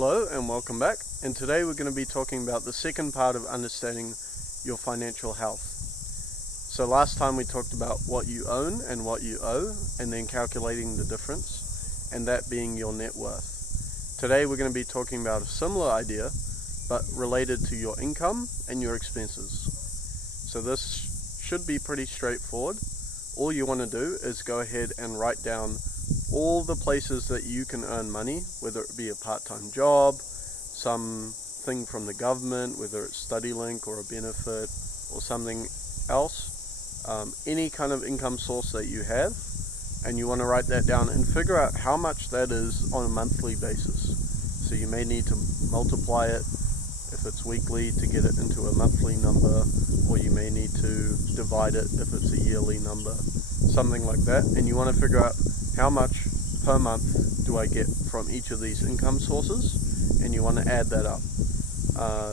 Hello and welcome back, and today we're going to be talking about the second part of understanding your financial health. So last time we talked about what you own and what you owe, and then calculating the difference, and that being your net worth. Today we're going to be talking about a similar idea, but related to your income and your expenses. So this should be pretty straightforward. All you want to do is go ahead and write down all the places that you can earn money, whether it be a part-time job, something from the government, whether it's StudyLink or a benefit or something else, any kind of income source that you have, and you want to write that down and figure out how much that is on a monthly basis. So you may need to multiply it if it's weekly to get it into a monthly number, or you may need to divide it if it's a yearly number, something like that. And you want to figure out how much per month do I get from each of these income sources, and you want to add that up.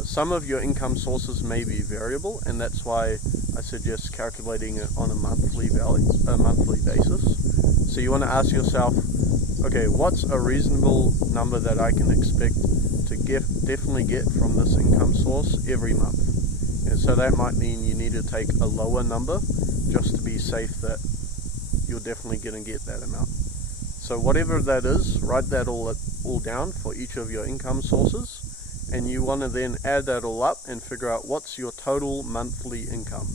Some of your income sources may be variable, and that's why I suggest calculating it on a monthly basis. So you want to ask yourself, okay, what's a reasonable number that I can expect to definitely get from this income source every month? And so that might mean you need to take a lower number just to be safe that you're definitely going to get that amount. So whatever that is, write that all down for each of your income sources, and you want to then add that all up and figure out what's your total monthly income.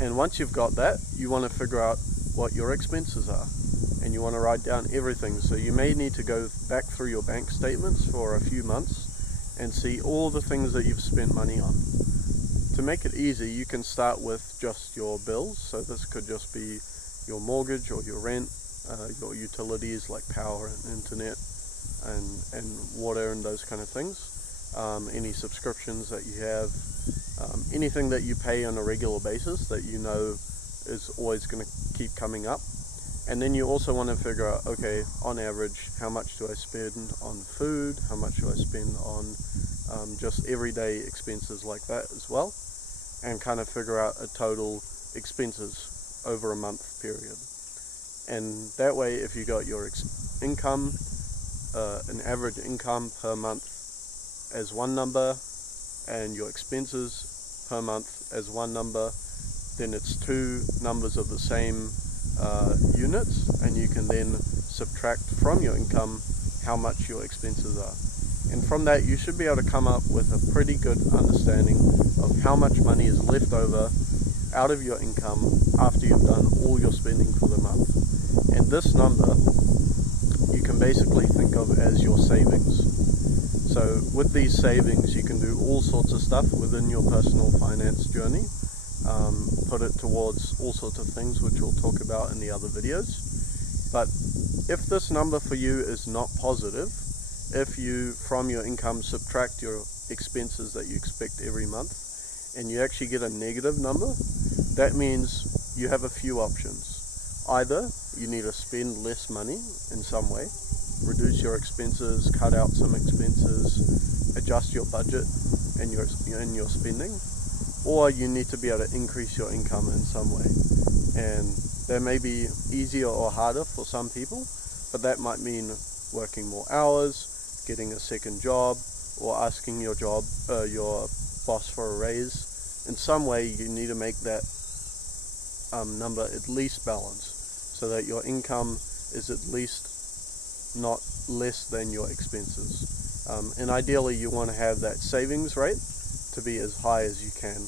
And once you've got that, you want to figure out what your expenses are, and you want to write down everything. So you may need to go back through your bank statements for a few months and see all the things that you've spent money on. To make it easy, you can start with just your bills. So this could just be your mortgage or your rent, your utilities like power and internet and water and those kind of things, any subscriptions that you have, anything that you pay on a regular basis that you know is always going to keep coming up. And then you also want to figure out, okay, on average, how much do I spend on food, how much do I spend on just everyday expenses like that as well, and kind of figure out a total expenses over a month period. And that way, if you got your income, an average income per month as one number, and your expenses per month as one number, then it's two numbers of the same units, and you can then subtract from your income how much your expenses are. And from that, you should be able to come up with a pretty good understanding of how much money is left over out of your income after you've done all your spending for the month. And this number you can basically think of as your savings. So with these savings, you can do all sorts of stuff within your personal finance journey. Put it towards all sorts of things, which we'll talk about in the other videos. But if this number for you is not positive, if you from your income subtract your expenses that you expect every month, and you actually get a negative number, that means you have a few options. Either you need to spend less money in some way, reduce your expenses, cut out some expenses, adjust your budget and your spending, or you need to be able to increase your income in some way. And that may be easier or harder for some people, but that might mean working more hours, getting a second job, or asking your boss for a raise. In some way, you need to make that number at least balanced, so that your income is at least not less than your expenses. And ideally, you want to have that savings rate to be as high as you can,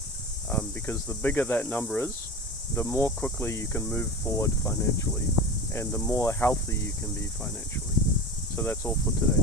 because the bigger that number is, the more quickly you can move forward financially, and the more healthy you can be financially. So that's all for today.